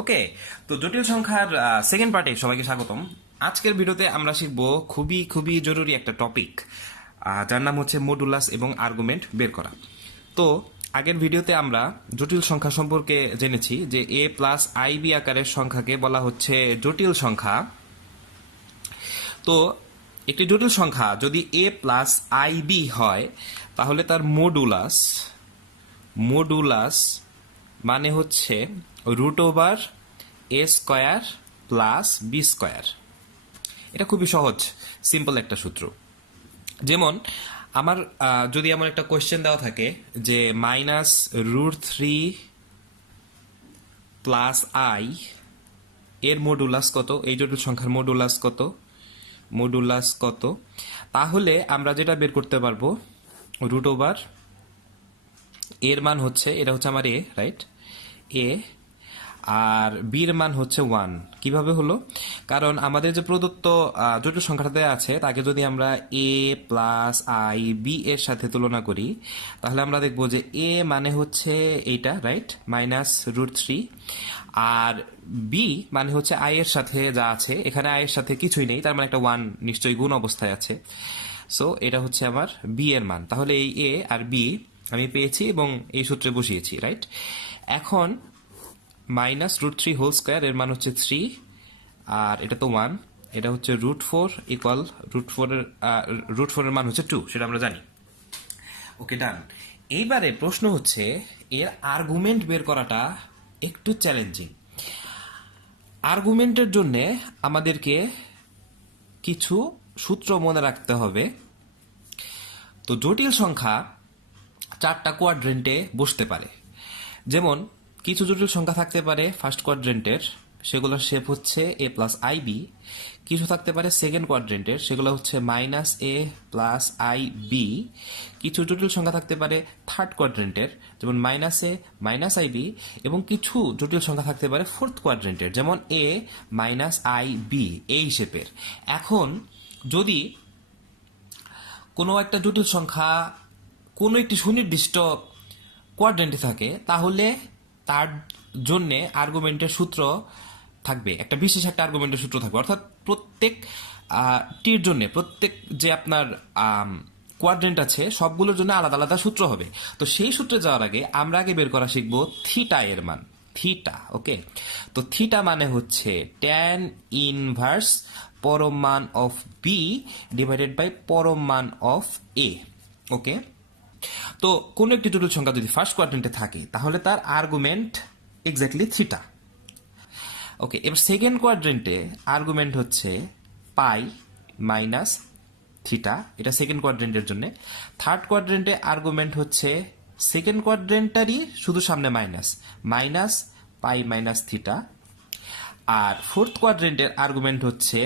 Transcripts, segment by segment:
ওকে, তো জটিল সংখ্যার সেকেন্ড পার্টে সবাইকে স্বাগতম। আজকের ভিডিওতে আমরা শিখব খুবই খুবই জরুরি একটা টপিক, যার নাম হচ্ছে মডুলাস এবং আর্গুমেন্ট বের করা। তো আগের ভিডিওতে আমরা জটিল সংখ্যা সম্পর্কে জেনেছি যে এ প্লাস আই বি আকারের সংখ্যাকে বলা হচ্ছে জটিল সংখ্যা। তো একটি জটিল সংখ্যা যদি এ প্লাস আই বি হয় তাহলে তার মডুলাস মডুলাস মানে হচ্ছে root over a square plus B square. এটা খুবই সহজ, সিম্পল একটা সূত্র। যেমন আমার যদি এমন একটা কোয়েশ্চেন দেওয়া থাকে যে minus root three plus i এর মডুলাস কত, এই জটিল সংখ্যার মডুলাস কত, তাহলে আমরা যেটা বের করতে পারবো রুট ওভার এর মান হচ্ছে, এটা হচ্ছে আমার এ, রাইট, এ, আর বির মান হচ্ছে 1। কিভাবে হলো? কারণ আমাদের যে প্রদত্ত জটিল সংখ্যাটাতে আছে তাকে যদি আমরা এ প্লাস আই বি এর সাথে তুলনা করি তাহলে আমরা দেখব যে এ মানে হচ্ছে এইটা, রাইট, মাইনাস রুট থ্রি, আর বি মানে হচ্ছে আই এর সাথে যা আছে, এখানে আই এর সাথে কিছুই নেই, তার মানে একটা 1 নিশ্চয়ই গুণ অবস্থায় আছে। সো এটা হচ্ছে আমার বি এর মান। তাহলে এই এ আর বি আমি পেয়েছি এবং এই সূত্রে বসিয়েছি, রাইট। এখন minus root three whole square এর মান হচ্ছে 3, আর এটা তো 1, এটা হচ্ছে রুট ফোর ইকুয়াল রুট ফোরের মান হচ্ছে 2, সেটা আমরা জানি। ওকে, ডান। এইবারে প্রশ্ন হচ্ছে এর আর্গুমেন্ট বের করাটা একটু চ্যালেঞ্জিং। আর্গুমেন্টের জন্য আমাদেরকে কিছু সূত্র মনে রাখতে হবে। তো জটিল সংখ্যা 4টা কোয়াড্রেন্টে বসতে পারে। যেমন কিছু জটিল সংখ্যা থাকতে পারে ফার্স্ট কোয়াড্রেন্টের, সেগুলোর শেপ হচ্ছে এ প্লাস আই বি। কিছু থাকতে পারে সেকেন্ড কোয়াড্রেন্টের, সেগুলো হচ্ছে minus a plus i b. কিছু জটিল সংখ্যা থাকতে পারে থার্ড কোয়াড্রেন্টের, যেমন minus a minus i b. এবং কিছু জটিল সংখ্যা থাকতে পারে ফোর্থ কোয়াড্রেন্টের, যেমন এ মাইনাস আই বি, এই শেপের। এখন যদি কোনো একটা জটিল সংখ্যা কোনো একটি সুনির্দিষ্ট কোয়াড্রেন্টে থাকে তাহলে তার জন্য আর্গুমেন্টের সূত্র থাকবে, একটা বিশেষ একটা আর্গুমেন্টের সূত্র থাকবে। অর্থাৎ প্রত্যেক টির জন্য, প্রত্যেক যে আপনার কোয়াড্রেন্ট আছে সবগুলোর জন্য আলাদা আলাদা সূত্র হবে। তো সেই সূত্রে যাওয়ার আগে আমরা আগে বের করা শিখবো থিটা এর মান। থিটা, ওকে। তো থিটা মানে হচ্ছে ট্যান ইনভার্স পরম মান অফ বি ডিভাইডেড বাই পরম মান অফ এ। ওকে, তো কোন একটি জটিল সংখ্যা যদি ফার্স্ট কোয়াড্রেন্টে থাকে তাহলে তার আর্গুমেন্ট এক্স্যাক্টলি থিটা। ওকে, এবার সেকেন্ড কোয়াড্রেন্টে আর্গুমেন্ট হচ্ছে পাই মাইনাস থিটা, এটা সেকেন্ড কোয়াড্রেন্টের জন্য। থার্ড কোয়াড্রেন্টে আর্গুমেন্ট হচ্ছে সেকেন্ড কোয়াড্রেন্টারই শুধু সামনে minus, minus pi minus theta. আর ফোর্থ কোয়াড্রেন্টের আর্গুমেন্ট হচ্ছে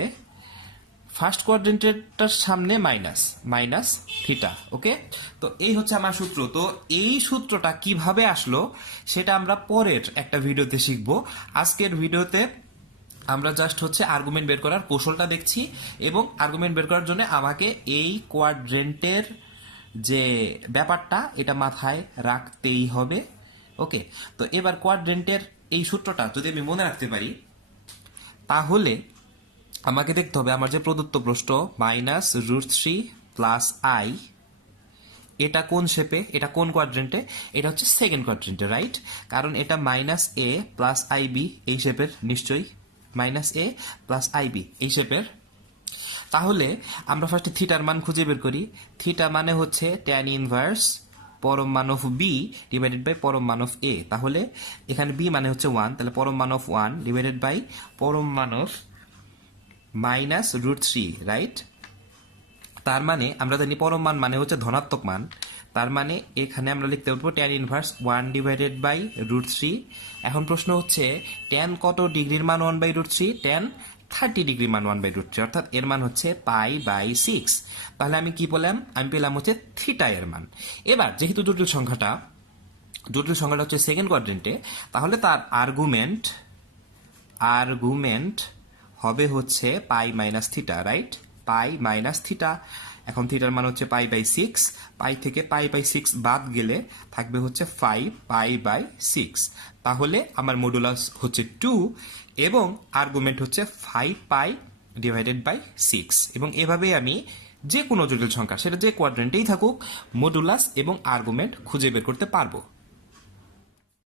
ফার্স্ট কোয়াড্রেন্টেরটার সামনে মাইনাস, মাইনাস থিটা। ওকে, তো এই হচ্ছে আমার সূত্র। তো এই সূত্রটা কিভাবে আসলো সেটা আমরা পরের একটা ভিডিওতে শিখব। আজকের ভিডিওতে আমরা জাস্ট হচ্ছে আর্গুমেন্ট বের করার কৌশলটা দেখছি, এবং আর্গুমেন্ট বের করার জন্য আমাকে এই কোয়াড্রেন্টের যে ব্যাপারটা এটা মাথায় রাখতেই হবে। ওকে, তো এবার কোয়াড্রেন্টের এই সূত্রটা যদি আমি মনে রাখতে পারি তাহলে আমাকে দেখতে হবে আমার যে প্রদত্ত প্রশ্ন minus root three plus i, এটা কোন শেপে, এটা কোন কোয়াড্রেন্টে? এটা হচ্ছে সেকেন্ড কোয়াড্রেন্টে, রাইট, কারণ এটা minus a plus i b এই শেপের, নিশ্চয়ই minus a plus i b এই শেপের। তাহলে আমরা ফার্স্টে থিটার মান খুঁজে বের করি। থিটা মানে হচ্ছে ট্যান ইনভার্স পরম মান অফ বি ডিভাইডেড বাই পরম মান অফ এ। তাহলে এখানে বি মানে হচ্ছে 1, তাহলে পরম মান অফ 1 ডিভাইডেড বাই পরম মান of minus root three, right. তার মানে আমরা জানি পরম মান মানে হচ্ছে ধনাত্মক মান, তার মানে এখানে আমরা লিখতে পারবো tan inverse 1 divided by root three. এখন প্রশ্ন হচ্ছে ট্যান কত ডিগ্রির মান 1 by root three? Tan 30 degree মান 1 বাই রুট থ্রি, অর্থাৎ এর মান হচ্ছে পাই বাই 6। তাহলে আমি কি পেলাম? আমি পেলাম হচ্ছে থিটা এর মান। এবার যেহেতু জটিল সংখ্যাটা হচ্ছে সেকেন্ড কোয়াড্রেন্টে, তাহলে তার আর্গুমেন্ট হবে হচ্ছে পাই মাইনাস থিটা, রাইট, পাই মাইনাস থিটা। এখন থিটার মান হচ্ছে পাই বাই 6, পাই থেকে পাই বাই 6 বাদ গেলে থাকবে হচ্ছে 5 পাই বাই 6। তাহলে আমার মডুলাস হচ্ছে 2 এবং আর্গুমেন্ট হচ্ছে 5 পাই ডিভাইডেড বাই 6। এবং এভাবেই আমি যে কোনো জটিল সংখ্যা, সেটা যে কোয়াড্রেন্টেই থাকুক, মডুলাস এবং আর্গুমেন্ট খুঁজে বের করতে পারবো।